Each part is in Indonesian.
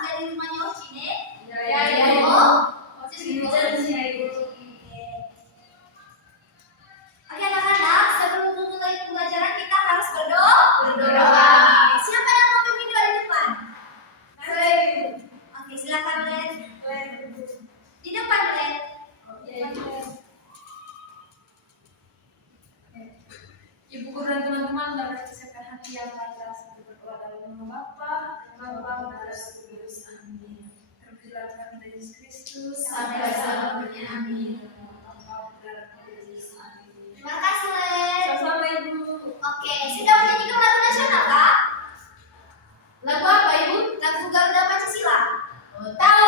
dari rumahnya Ocine? Ya. Oke anak-anak, sebelum memulai pembelajaran kita harus berdoa. Siapa yang mau memimpin doa di depan? Oke, silakan Len. Di depan Len. Ibu guru dan teman-teman dapat siapkan hati yang pantas untuk berdoa dalam nama Bapa dan Putra dan Roh Kudus. Amin. Terpujilah Tuhan kita Yesus Kristus. Sampai selamanya. Amin. Bapa dan Roh Kudus. Amin. Terima kasih Len. Sama-sama Ibu. Oke, sudah menyanyikan lagu nasional kah? Lagu apa Ibu? Lagu Garuda Pancasila. Tahu.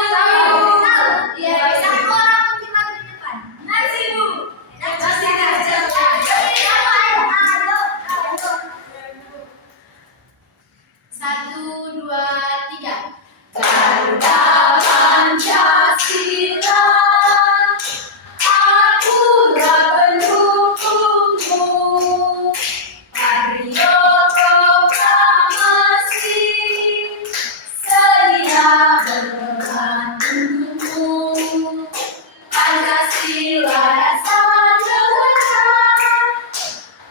Iya, bisa orang mungkin lagu di depan. Nasi Ibu. Nasi. Satu, dua, tiga. Garuda Pancasila, akulah pendukungmu. Patriot proklamasi, sedia berbantumu. Pancasila dasar negara,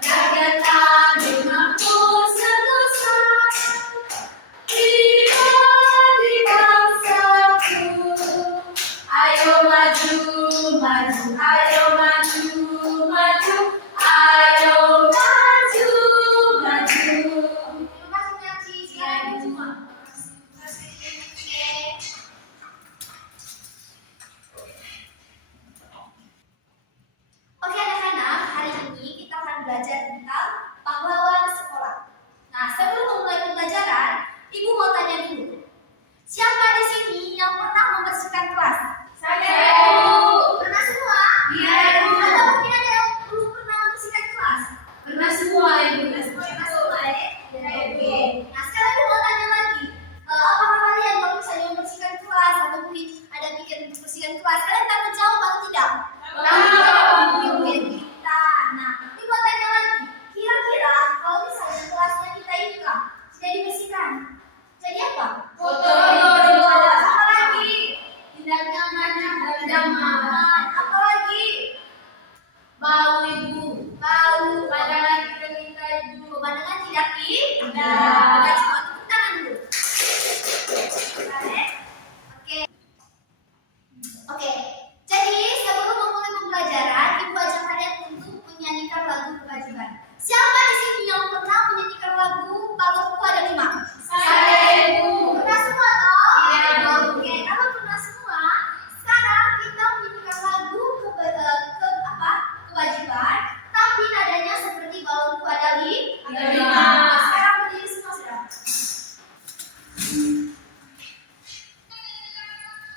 rakyat kami mampu sentosa. Kita di bangsaku, ayo maju, maju, ayo maju, maju, ayo maju, maju. Terima kasih Nancy. Silakan semua. Oke anak-anak, hari ini kita akan belajar tentang pahlawan sekolah. Nah, sebelum memulai pembelajaran, Ibu mau tanya dulu. Siapa di sini yang pernah membersihkan kelas? Saya, Bu. Pernah semua? Iya, Bu. Atau mungkin ada yang belum pernah membersihkan kelas? Pernah semua Ibu. Pernah semua ya? Oke. Nah, sekarang Ibu mau tanya lagi. Apakah kalian kalau misalnya membersihkan kelas atau mungkin ada pikiran untuk membersihkan kelas, kalian takut jawab atau tidak? Oke, kita. Nah, Ibu mau tanya lagi. Kira-kira kalau misalnya kelasnya kita ini kah sudah dibersihkan, jadi apa? Apa lagi? Tidak nyaman dan Tidak aman. Apa lagi? bau Ibu. Bau. Pandangan kita Ibu. Pemandangan tidak Tidak. Kita semua tepuk tangan dulu. Oke. Oke. Jadi sebelum memulai pembelajaran, Ibu ajak kalian untuk menyanyikan lagu kewajiban. Siapa di sini yang pernah menyanyikan lagu Balonku Ada 5? Saya, Ibu. Pernah semua toh? Iya. Oke, kalau pernah semua, sekarang kita menyanyikan lagu kewajiban, tapi nadanya seperti Balonku Ada 5. Ada 5. Sekarang berdiri semua sudah.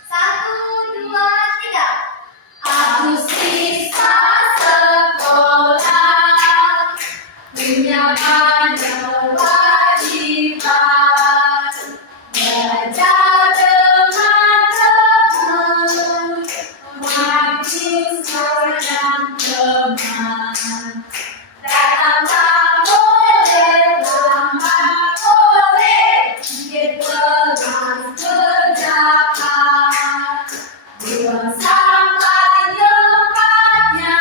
1, 2, 3. Aku sisa sekolah, punya banyak kewajiban. Belajar dengan teman, mengabdi seorang teman. Datanglah boleh, lambat boleh, ikhlas berjalan. Buang sampah di tempatnya,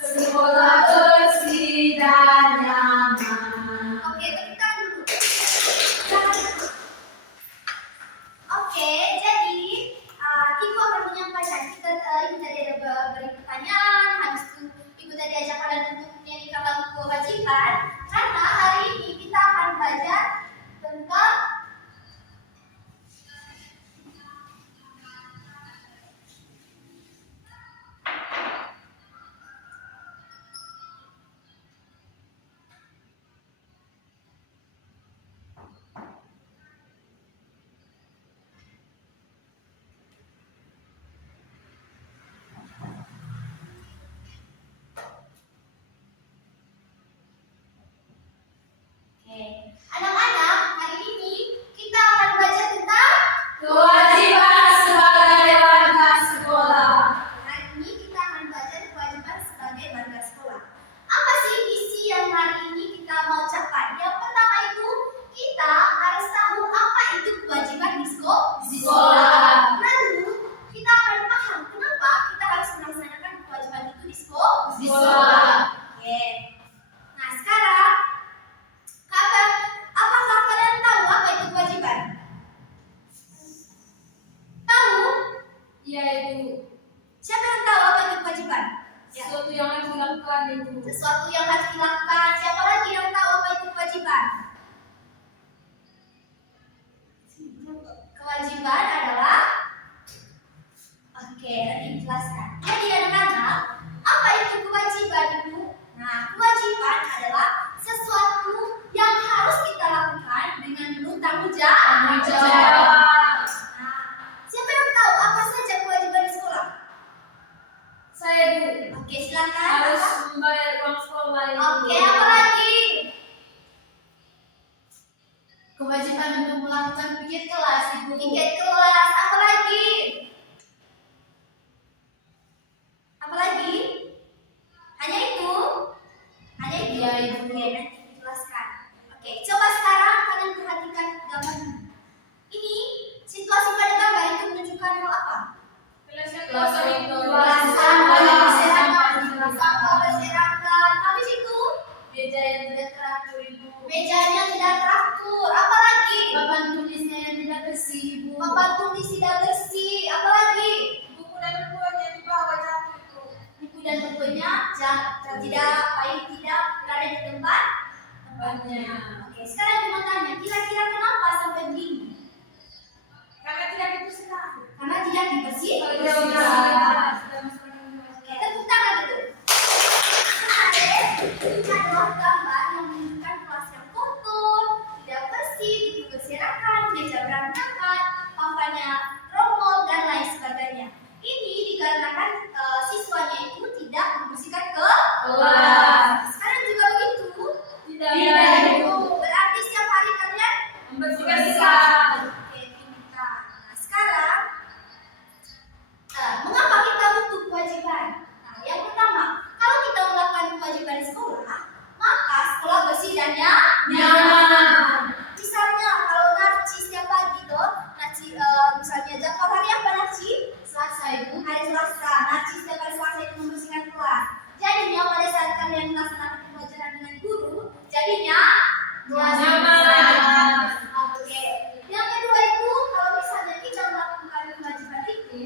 sekolah bersih dan nyaman. Oke, tepuk tangan dulu. Oke, jadi Ibu akan menyampaikan. Ibu tadi ada beri pertanyaan, habis itu Ibu tadi ajak kalian untuk menyanyikan lagu kewajiban. Karena hari ini kita akan belajar tentang anak-anak, hari ini kita akan belajar tentang Kewajiban sebagai warga sekolah. hari ini kita akan belajar kewajiban sebagai warga sekolah. Apa sih misi yang hari ini kita mau capai? Yang pertama itu kita harus tahu apa itu kewajiban di itu? Sesuatu yang harus dilakukan. Siapa lagi yang tahu apa itu kewajiban? Kewajiban adalah, oke, nanti dijelaskan. Jadi anak-anak, apa itu kewajiban Ibu? Nah, kewajiban adalah sesuatu yang harus kita lakukan dengan penuh tanggung jawab. Nah, siapa yang tahu apa saja kewajiban di sekolah? Saya Bu. Oke, silakan. Harus membayar uang sekolah itu. Oke, apa lagi? Kewajiban untuk melakukan piket kelas, Ibu. Tiket kelas, apa lagi? Apa lagi? Hanya itu? Hanya itu? Iya, Ibu. Oke, nanti dijelaskan. Oke, coba sekarang kalian perhatikan gambar ini. Ini situasi pada gambar itu menunjukkan hal apa? Kelas Kelas itu. Kelas sampah berserakan, kelas sampah berserakan. Habis itu Meja yang tidak teratur, Ibu. mejanya tidak teratur. Apa lagi? Papan tulisnya yang tidak bersih, Ibu. Papan tulis tidak bersih. Apa lagi? Buku dan bukunya di bawah jatuh itu. Buku dan bukunya tidak baik, tidak berada di tempat Tempatnya. Oke, sekarang cuma tanya, kira-kira kenapa sampai begini? Karena tidak dibersihkan. Karena tidak dibersih. Kalau Oke, dia sudah masuk tepuk tangan dulu. Ini adalah gambar yang menunjukkan kelas yang kotor, tidak bersih, buku berserakan, meja berantakan, papannya rombol dan lain sebagainya. Ini dikarenakan siswanya itu tidak membersihkan kelas. Sekarang juga begitu. Tidak. Berarti setiap hari kalian Membersihkan. Oke, pintar. Nah, sekarang mengapa kita butuh kewajiban? Nah, yang pertama, kalau kita melakukan kewajiban di sekolah, maka sekolah bersih dan nyaman. Misalnya kalau Narci setiap pagi tuh, Narci misalnya jadwal hari apa Narci? Selasa, Ibu. Hari Selasa. Narci setiap hari Selasa itu membersihkan kelas. Jadinya pada saat kalian melaksanakan pembelajaran dengan guru, jadinya Nyaman. Oke. Yang kedua itu kalau misalnya kita melakukan kewajiban itu,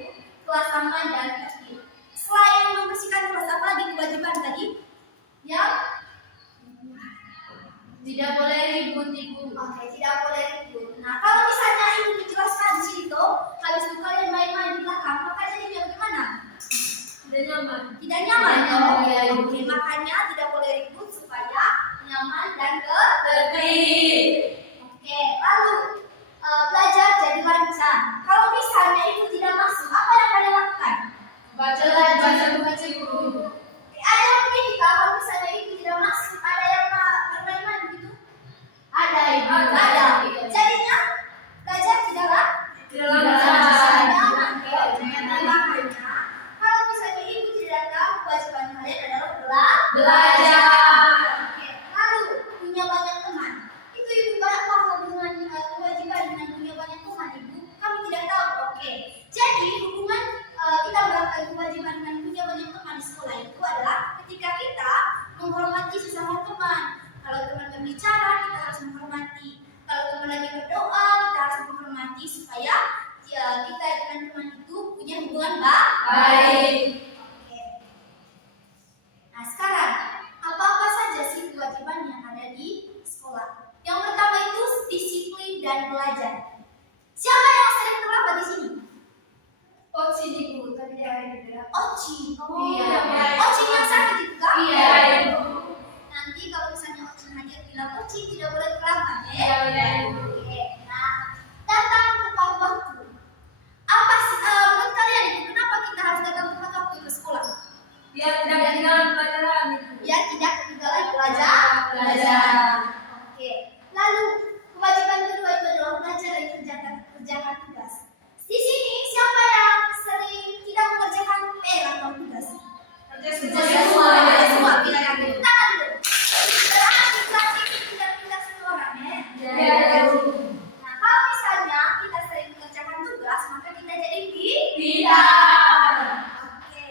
kelas aman dan tertib. Selain membersihkan kelas, apa lagi kewajiban tadi? Yang Tidak boleh ribut, Ibu. oke, tidak boleh ribut. Nah, kalau misalnya ibu menjelaskan di situ, habis itu kalian main-main di belakang, maka jadinya bagaimana? Tidak nyaman. Tidak nyaman. Tidak nyaman, iya, Ibu. Oke, makanya tidak boleh ribut supaya nyaman dan Tertib. Oke, lalu belajar jadi lancar. Kalau misalnya ibu tidak masuk, apa yang kalian lakukan? Baca Ibu. Ada yang begini kak, kalau misalnya ibu tidak masuk, ada yang bermain-main begitu? Ada, Ibu. Ada. Jadinya belajar tidaklah Tidak lancar. lancar. Makanya, kalau misalnya ibu tidak tahu, kewajiban kalian adalah Belajar. Oke, lalu punya banyak teman. Itu ibu banyak paham dengan kewajiban dengan punya banyak teman ibu. Kami tidak tahu. Oke, jadi hubungan kita melakukan kewajiban dengan punya banyak teman di sekolah itu adalah ketika kita menghormati sesama teman. Kalau teman berbicara, kita harus menghormati. Kalau teman lagi berdoa, kita harus menghormati supaya kita dengan teman itu punya hubungan Baik. Oke. Nah, sekarang apa-apa saja sih kewajiban yang ada di sekolah? Yang pertama itu disiplin dan belajar. Siapa yang sering terlambat di sini? Oci Ibu. Tadi dia ada di belakang. Oci. Iya. Oci yang sakit itu kan? Iya, Ibu. Nanti kalau misalnya Oci hadir bilang Oci tidak boleh terlambat ya. Iya, Ibu. Oke. Nah, datang tepat waktu. Apa sih menurut kalian itu kenapa kita harus datang tepat waktu ke sekolah? Biar tidak ketinggalan pelajaran Ibu. Biar tidak ketinggalan belajar. Oke. Lalu kewajiban kedua itu adalah belajar dan kerjakan tugas. Di sini siapa yang sering tidak mengerjakan PR atau tugas? Kerja Semua. Kita tangan dulu. Berarti kelas ini tidak semua orang ya. Iya, Ibu. Nah, kalau misalnya kita sering mengerjakan tugas, maka kita jadi Tidak. Oke.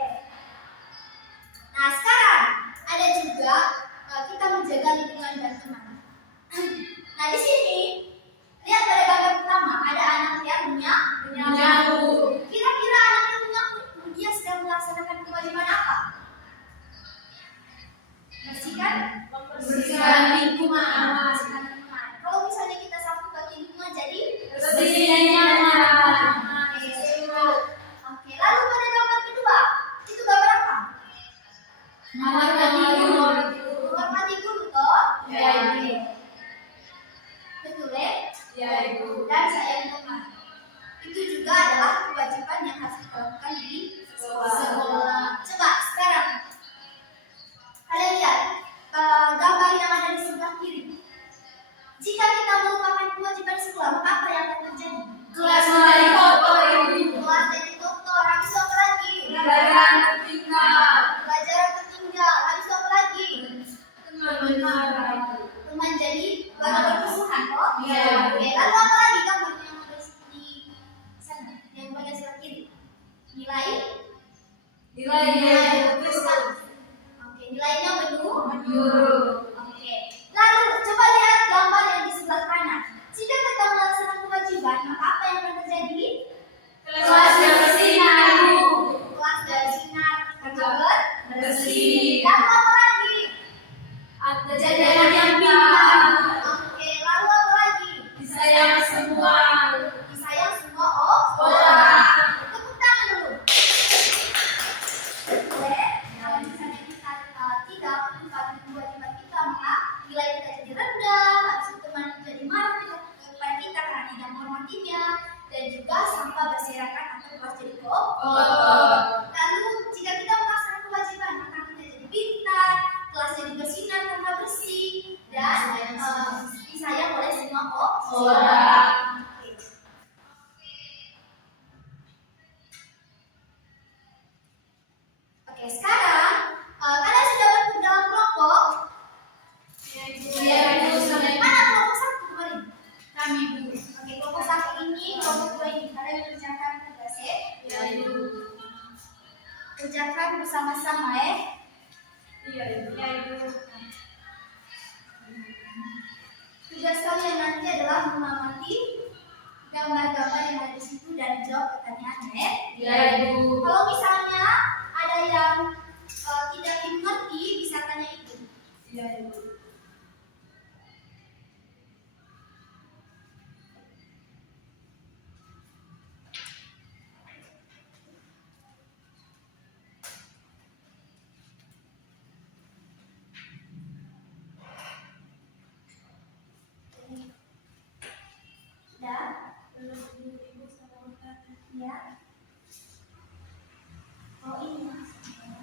Nah, sekarang ada juga kita menjaga lingkungan dan teman. Nah, di sini lihat pada gambar pertama ada anak yang menyapu. Kira-kira anak yang menyapu itu dia sedang melaksanakan kewajiban apa? Nilai Oke, nilainya menurun. Oke. Lalu coba lihat gambar yang di sebelah kanan. Jika kita melaksanakan kewajiban, maka apa yang akan terjadi? Kelas yang bersinar. Kelas bersinar karena Bersih. Dan apa lagi? Ada Jadi jalan anak yang yang pintar. Oke, lalu apa lagi? Disayang semua. Disayang semua Orang. Tepuk tangan dulu. Boleh? Kalau misalnya kita tidak menempatkan kewajiban kita, maka nilai kita jadi rendah, habis itu teman jadi marah kepada kita karena tidak menghormatinya, dan juga sampah berserakan atau kelas jadi kotor. Lalu jika kita melaksanakan kewajiban, maka kita jadi pintar, kelas jadi bersinar karena bersih, dan disayang oleh semua orang. Oke, sekarang kalian sudah bentuk dalam kelompok. Iya, Ibu. Mana kelompok satu kemarin? Kami, Bu. Oke, kelompok satu ini, kelompok dua ini. Kalian mengerjakan tugasnya. Iya, Ibu. Kerjakan bersama-sama ya. Iya, Ibu. Tugas kalian nanti adalah mengamati gambar-gambar yang ada di situ dan jawab pertanyaannya. Iya, Ibu. Kalau misalnya ada yang tidak dimengerti, bisa tanya Ibu. Iya, Ibu. Sudah? Ibu sama bertanya. Ya. Oh ini maksudnya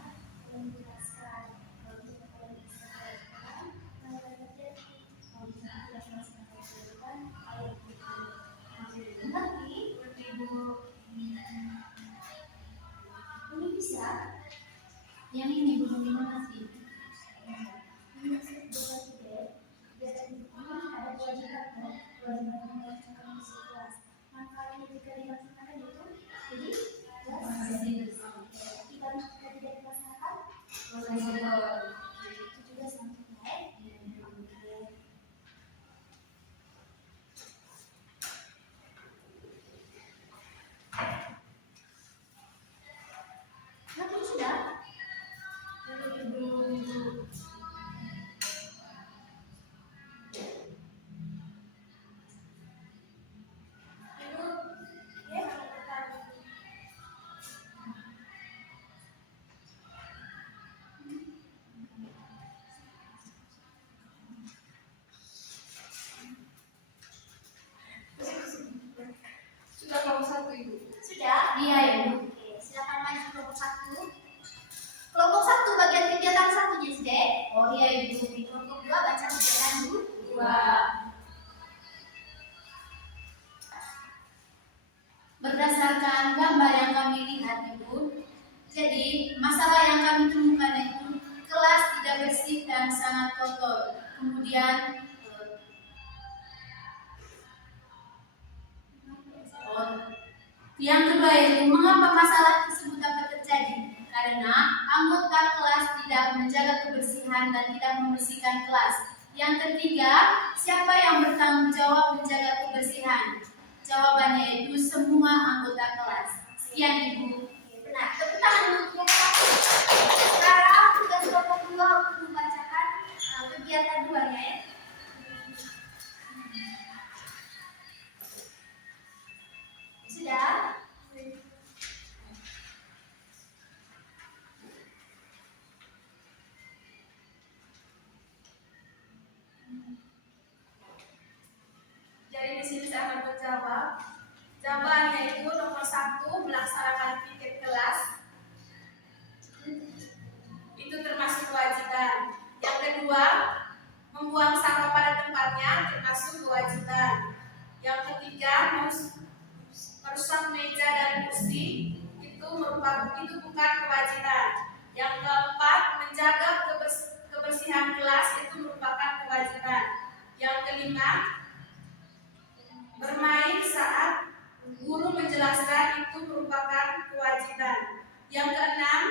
yang menjelaskan. Kalau misalnya kalian bisa jelaskan, apa yang terjadi? Kalau misalnya tidak melaksanakan kewajiban, ayo kita mengerti. Ibu. Ini bisa. Yang ini belum dimengerti. Ini maksud kewajiban. Dan ini ada kewajiban kan? Kewajiban yang melaksanakan misi kelas. Manfaatnya jika dilaksanakan itu jadi jika tidak dilaksanakan itu juga selanjutnya ya. Nah, itu sudah. Sudah kelompok satu, Ibu. Sudah? Iya, Ibu. Oke, silakan maju kelompok satu. Kelompok satu bagian kegiatan satunya sudah. Oh iya, Ibu. Kelompok dua baca kegiatan dulu. Dua. Berdasarkan gambar yang kami lihat, Ibu, jadi masalah yang kami temukan itu kelas tidak bersih dan sangat kotor. Kemudian yang kedua itu mengapa masalah tersebut dapat terjadi? Karena anggota kelas tidak menjaga kebersihan dan tidak membersihkan kelas. Yang ketiga, siapa yang bertanggung jawab menjaga kebersihan? Jawabannya itu semua anggota kelas. Sekian, Ibu. Oke, benar. Tepuk tangan dulu kelompok satu. Sekarang tugas kelompok dua untuk membacakan kegiatan duanya ya. Sudah? Jadi di sini saya akan menjawab. Jawabannya itu nomor 1, melaksanakan piket kelas. Itu termasuk kewajiban. Yang kedua, membuang sampah pada tempatnya termasuk kewajiban. Yang ketiga, merusak meja dan kursi itu bukan kewajiban. Yang keempat, menjaga kebersihan kelas itu merupakan kewajiban. Yang kelima, bermain saat guru menjelaskan itu merupakan kewajiban. Yang keenam,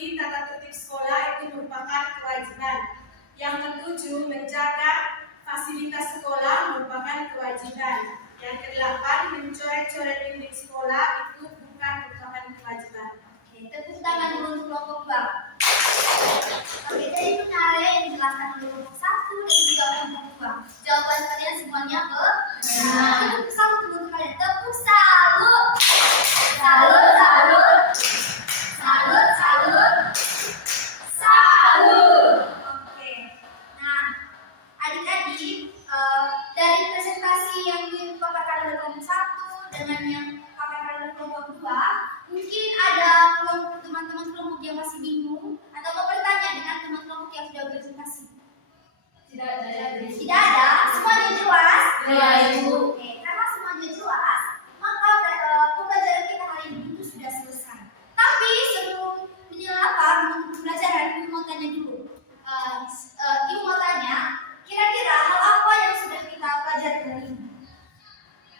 mematuhi tata tertib sekolah itu merupakan kewajiban. Yang ketujuh, menjaga fasilitas sekolah merupakan kewajiban. Yang kedelapan, mencoret-coret dinding sekolah itu bukan merupakan kewajiban. Oke, tepuk tangan dulu untuk kelompok 2. Oke, jadi itu Nare yang dijelaskan oleh kelompok 1 dan juga kelompok 2. Jawaban kalian semuanya benar. Tepuk salut untuk kalian. Tepuk salut. Salut, salut. Salut, salut. Salut. Oke. Nah, adik-adik, dari presentasi yang dipaparkan oleh kelompok 1 dengan yang dipaparkan oleh kelompok 2, mungkin ada teman-teman kelompok yang masih bingung atau mau bertanya dengan teman kelompok yang sudah berpresentasi. Tidak ada. Tidak ada, semuanya jelas. Ya, Ibu. Oke, karena semuanya jelas, maka pembelajaran kita hari ini itu sudah selesai. Tapi sebelum menyelamatkan untuk pembelajaran, Ibu mau tanya dulu. Ibu mau tanya, kira-kira hal apa yang sudah kita pelajari hari ini?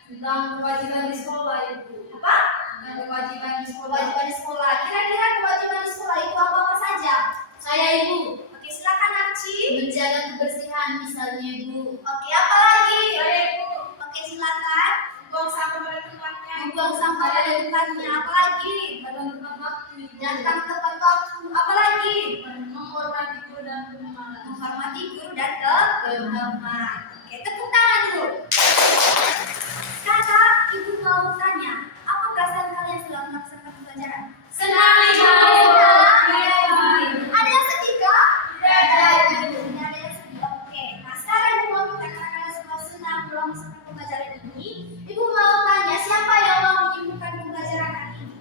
Tentang kewajiban di sekolah, Ibu. Apa? Tentang kewajiban di sekolah. Kewajiban di sekolah. Kira-kira kewajiban di sekolah itu apa saja? Saya Ibu, Oke, silakan Arci. menjaga kebersihan misalnya Ibu. Oke, apa lagi? Saya Ibu, Oke, silakan. buang sampah pada tempatnya. Membuang sampah pada tempatnya. Apa lagi? Pada tempat waktu, Ibu. Datang tepat waktu. Apa lagi? Menghormati guru dan teman. Menghormati guru dan teman. Oke, tepuk tangan dulu. Sekarang Ibu mau tanya, apa perasaan kalian setelah melaksanakan pembelajaran? Senang Ibu. Ada yang sedih kah? Tidak ada. Tidak ada yang sedih. Oke. Nah, sekarang Ibu mau minta karena kalian semua senang melaksanakan pembelajaran ini. Ibu mau tanya siapa yang mau menyembuhkan pembelajaran hari ini?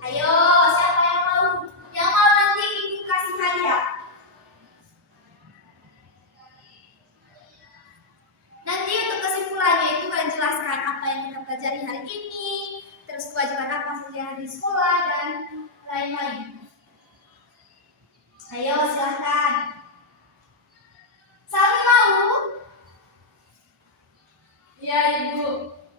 Ayo, siapa yang mau? Yang mau nanti Ibu kasih hadiah? Nanti untuk kesimpulannya itu kalian jelaskan apa yang kita pelajari hari ini, terus kewajiban apa saja yang ada di sekolah dan lain-lain. Ayo silahkan. Salmi mau? Iya, Ibu.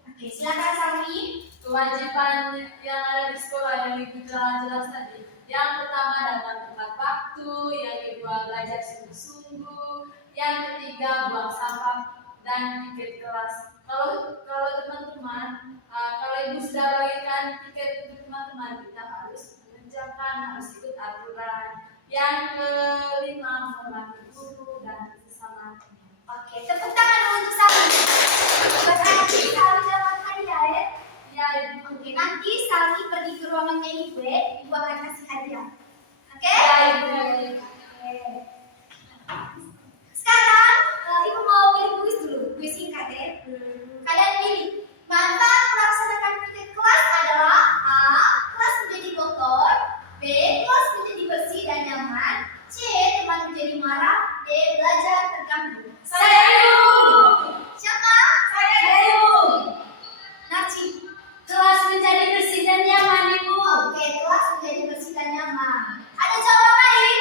Oke, silakan Salmi. Kewajiban yang ada di sekolah yang Ibu jelas tadi. Yang pertama datang tepat waktu, yang kedua belajar sungguh-sungguh, yang ketiga buang sampah dan tiket kelas. Kalau teman-teman, kalau Ibu sudah bagikan tiket untuk teman-teman, kita harus mengerjakan, harus ikut aturan. Yang kelima menghormati guru dan sesama. Oke, tepuk tangan dulu untuk Salmi. Berarti Salmi dapat hadiah ya? Ya, Ibu. Oke, nanti Salmi pergi ke ruangannya Ibu, Ibu akan kasih hadiah. Oke? Ya, Ibu. Oke. Sekarang Ibu mau pilih kuis dulu, kuis singkat ya. Kalian pilih. Manfaat melaksanakan piknik kelas adalah A. Kelas menjadi kotor, B. Kelas menjadi bersih dan nyaman, C. Teman menjadi marah, D. Belajar terganggu. Saya Ibu. Siapa? Saya Ibu. Narci. Kelas menjadi bersih dan nyaman Ibu. Oke, kelas menjadi bersih dan nyaman. Ada jawaban lain?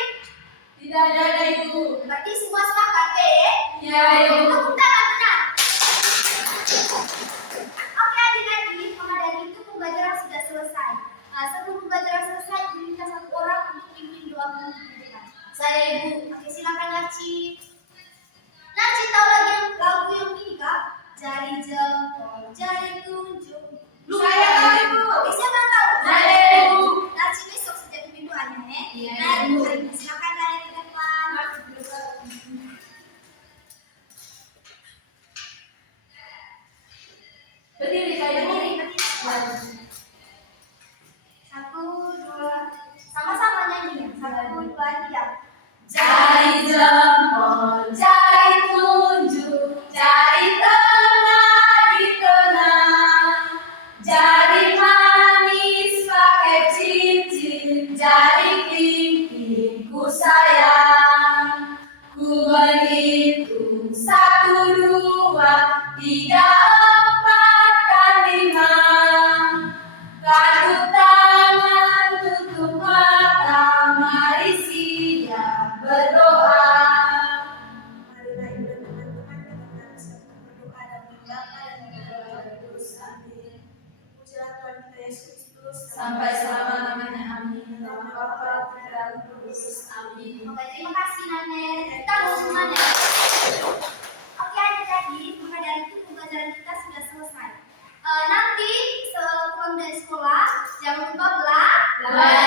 Tidak ada, Ibu. Berarti semua sepakat B. Ya, Ibu. Tepuk tangan benar. Oke adik-adik, maka dari itu pembelajaran sudah selesai. Sebelum pembelajaran selesai, diminta satu orang untuk pimpin doa penutup. Saya Ibu. Oke, silakan Narci. Narci tahu lagi lagu yang ini kak? Jari jempol, jari tunjuk. Saya tahu, Ibu. Oke, siapa yang tahu? Saya, Ibu. Narci besok saja pimpin doanya ya. Iya, Nah, Ibu. hari ini silakan kalian ke depan. Berdiri, Kak Ibu. Berdiri, berdiri. Satu, dua, sama-sama nyanyi ya. Satu, dua, tiga. Jari Yesus. Amin. Oke, terima kasih Nanet. Kita mau semuanya. Oke, adik-adik, maka dari itu pembelajaran kita sudah selesai. Nanti sepulang dari sekolah, jangan lupa belajar.